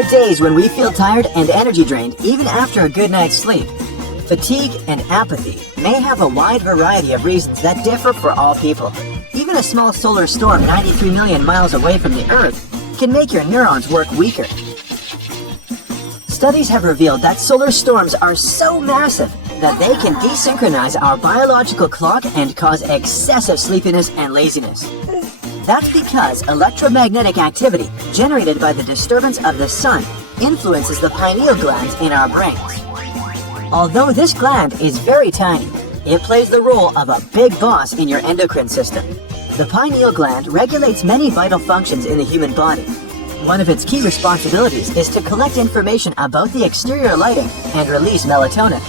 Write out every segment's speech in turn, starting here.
are days when we feel tired and energy drained even after a good night's sleep. Fatigue and apathy may have a wide variety of reasons that differ for all people. Even a small solar storm 93 million miles away from the Earth can make your neurons work weaker. Studies have revealed that solar storms are so massive that they can desynchronize our biological clock and cause excessive sleepiness and laziness. That's because electromagnetic activity generated by the disturbance of the sun influences the pineal glands in our brains. Although this gland is very tiny, it plays the role of a big boss in your endocrine system. The pineal gland regulates many vital functions in the human body. One of its key responsibilities is to collect information about the exterior lighting and release melatonin.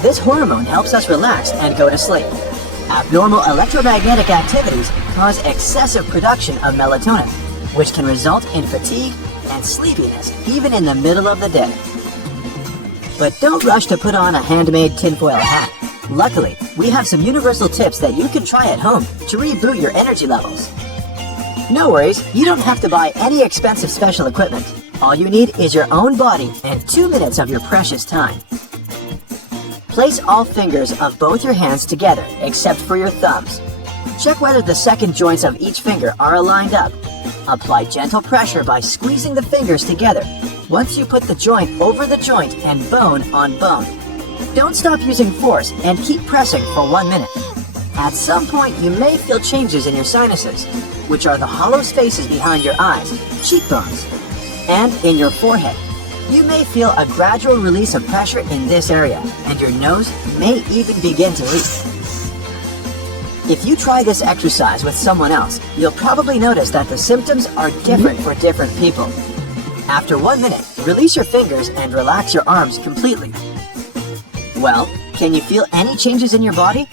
This hormone helps us relax and go to sleep. Abnormal electromagnetic activities cause excessive production of melatonin, which can result in fatigue and sleepiness even in the middle of the day. But don't rush to put on a handmade tinfoil hat. Luckily, we have some universal tips that you can try at home to reboot your energy levels. No worries, you don't have to buy any expensive special equipment. All you need is your own body and 2 minutes of your precious time. Place all fingers of both your hands together except for your thumbs. Check whether the second joints of each finger are aligned up. Apply gentle pressure by squeezing the fingers together. Once you put the joint over the joint and bone on bone. Don't stop using force and keep pressing for 1 minute. At some point, you may feel changes in your sinuses, which are the hollow spaces behind your eyes, cheekbones, and in your forehead. You may feel a gradual release of pressure in this area, and your nose may even begin to leak. If you try this exercise with someone else, you'll probably notice that the symptoms are different for different people. After 1 minute, release your fingers and relax your arms completely. Well, can you feel any changes in your body?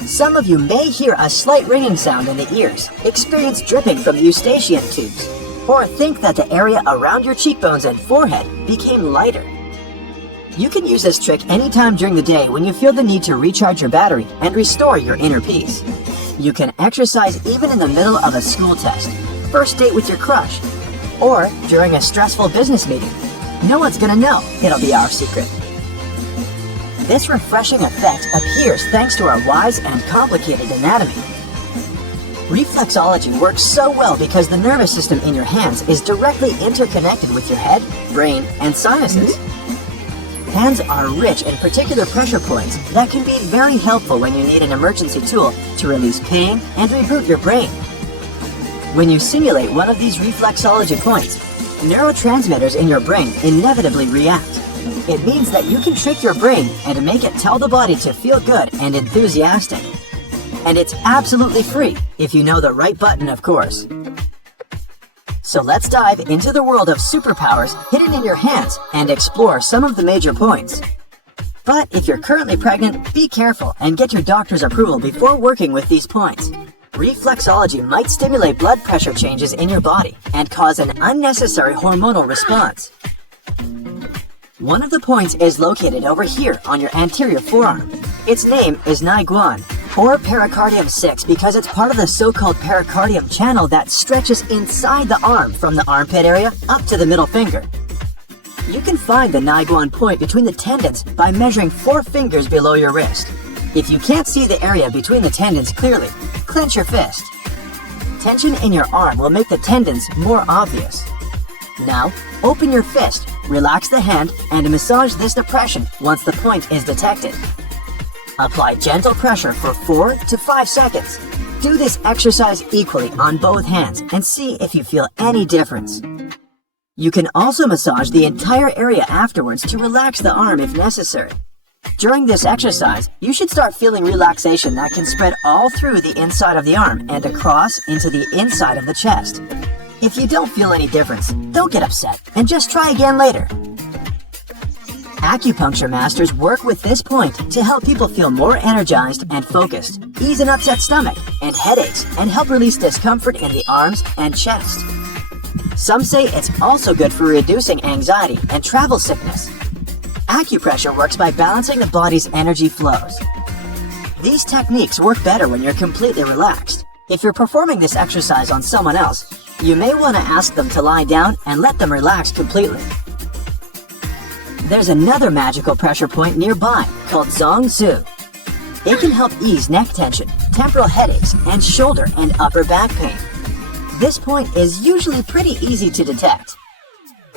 Some of you may hear a slight ringing sound in the ears, experience dripping from eustachian tubes, or think that the area around your cheekbones and forehead became lighter. You can use this trick anytime during the day when you feel the need to recharge your battery and restore your inner peace. You can exercise even in the middle of a school test, first date with your crush, or during a stressful business meeting. No one's gonna know, it'll be our secret. This refreshing effect appears thanks to our wise and complicated anatomy. Reflexology works so well because the nervous system in your hands is directly interconnected with your head, brain, and sinuses. Hands are rich in particular pressure points that can be very helpful when you need an emergency tool to release pain and reboot your brain. When you simulate one of these reflexology points, neurotransmitters in your brain inevitably react. It means that you can trick your brain and make it tell the body to feel good and enthusiastic. And it's absolutely free, if you know the right button, of course. So let's dive into the world of superpowers hidden in your hands and explore some of the major points. But if you're currently pregnant, be careful and get your doctor's approval before working with these points. Reflexology might stimulate blood pressure changes in your body and cause an unnecessary hormonal response. One of the points is located over here on your anterior forearm. Its name is Naiguan, or pericardium 6, because it's part of the so-called pericardium channel that stretches inside the arm from the armpit area up to the middle finger. You can find the Naiguan point between the tendons by measuring 4 fingers below your wrist. If you can't see the area between the tendons clearly, clench your fist. Tension in your arm will make the tendons more obvious. Now, open your fist, relax the hand, and massage this depression once the point is detected. Apply gentle pressure for 4 to 5 seconds. Do this exercise equally on both hands and see if you feel any difference. You can also massage the entire area afterwards to relax the arm if necessary. During this exercise, you should start feeling relaxation that can spread all through the inside of the arm and across into the inside of the chest. If you don't feel any difference, don't get upset and just try again later. Acupuncture masters work with this point to help people feel more energized and focused, ease an upset stomach and headaches, and help release discomfort in the arms and chest. Some say it's also good for reducing anxiety and travel sickness. Acupressure works by balancing the body's energy flows. These techniques work better when you're completely relaxed. If you're performing this exercise on someone else, you may want to ask them to lie down and let them relax completely. There's another magical pressure point nearby called Zong Zu. It can help ease neck tension, temporal headaches, and shoulder and upper back pain. This point is usually pretty easy to detect.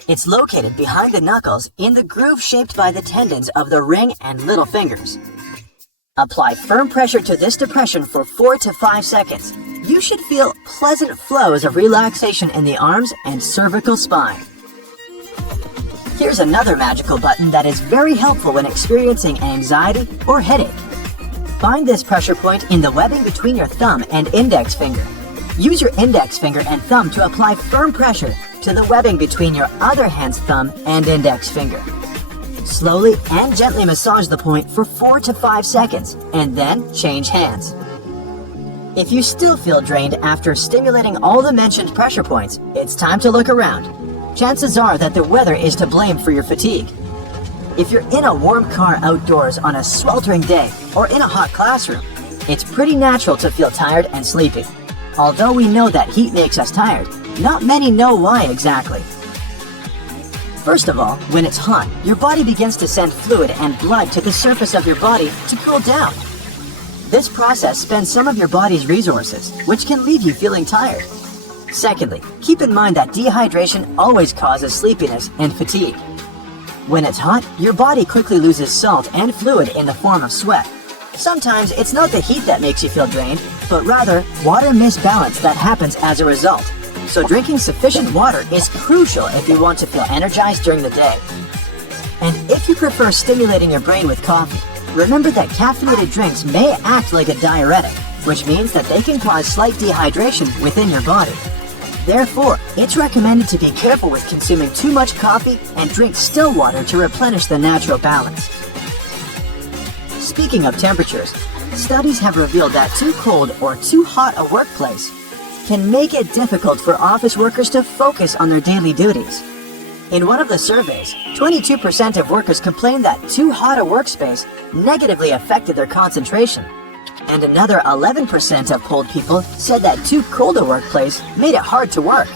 It's located behind the knuckles in the groove shaped by the tendons of the ring and little fingers. Apply firm pressure to this depression for 4 to 5 seconds. You should feel pleasant flows of relaxation in the arms and cervical spine. Here's another magical button that is very helpful when experiencing anxiety or headache. Find this pressure point in the webbing between your thumb and index finger. Use your index finger and thumb to apply firm pressure to the webbing between your other hand's thumb and index finger. Slowly and gently massage the point for 4 to 5 seconds, and then change hands. If you still feel drained after stimulating all the mentioned pressure points, it's time to look around. Chances are that the weather is to blame for your fatigue. If you're in a warm car outdoors on a sweltering day or in a hot classroom, it's pretty natural to feel tired and sleepy. Although we know that heat makes us tired, not many know why exactly. First of all, when it's hot, your body begins to send fluid and blood to the surface of your body to cool down. This process spends some of your body's resources, which can leave you feeling tired. Secondly, keep in mind that dehydration always causes sleepiness and fatigue. When it's hot, your body quickly loses salt and fluid in the form of sweat. Sometimes it's not the heat that makes you feel drained, but rather water misbalance that happens as a result. So drinking sufficient water is crucial if you want to feel energized during the day. And if you prefer stimulating your brain with coffee, remember that caffeinated drinks may act like a diuretic, which means that they can cause slight dehydration within your body. Therefore, it's recommended to be careful with consuming too much coffee and drink still water to replenish the natural balance. Speaking of temperatures, studies have revealed that too cold or too hot a workplace can make it difficult for office workers to focus on their daily duties. In one of the surveys, 22% of workers complained that too hot a workspace negatively affected their concentration. And another 11% of polled people said that too cold a workplace made it hard to work.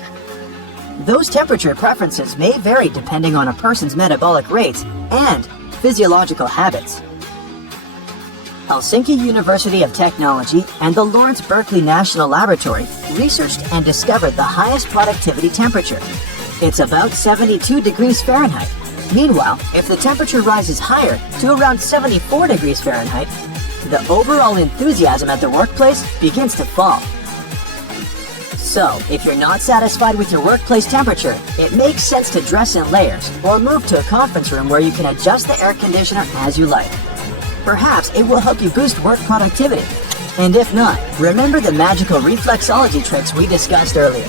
Those temperature preferences may vary depending on a person's metabolic rates and physiological habits. Helsinki University of Technology and the Lawrence Berkeley National Laboratory researched and discovered the highest productivity temperature. It's about 72 degrees Fahrenheit. Meanwhile, if the temperature rises higher to around 74 degrees Fahrenheit, the overall enthusiasm at the workplace begins to fall. So, if you're not satisfied with your workplace temperature, it makes sense to dress in layers or move to a conference room where you can adjust the air conditioner as you like. Perhaps it will help you boost work productivity. And if not, remember the magical reflexology tricks we discussed earlier.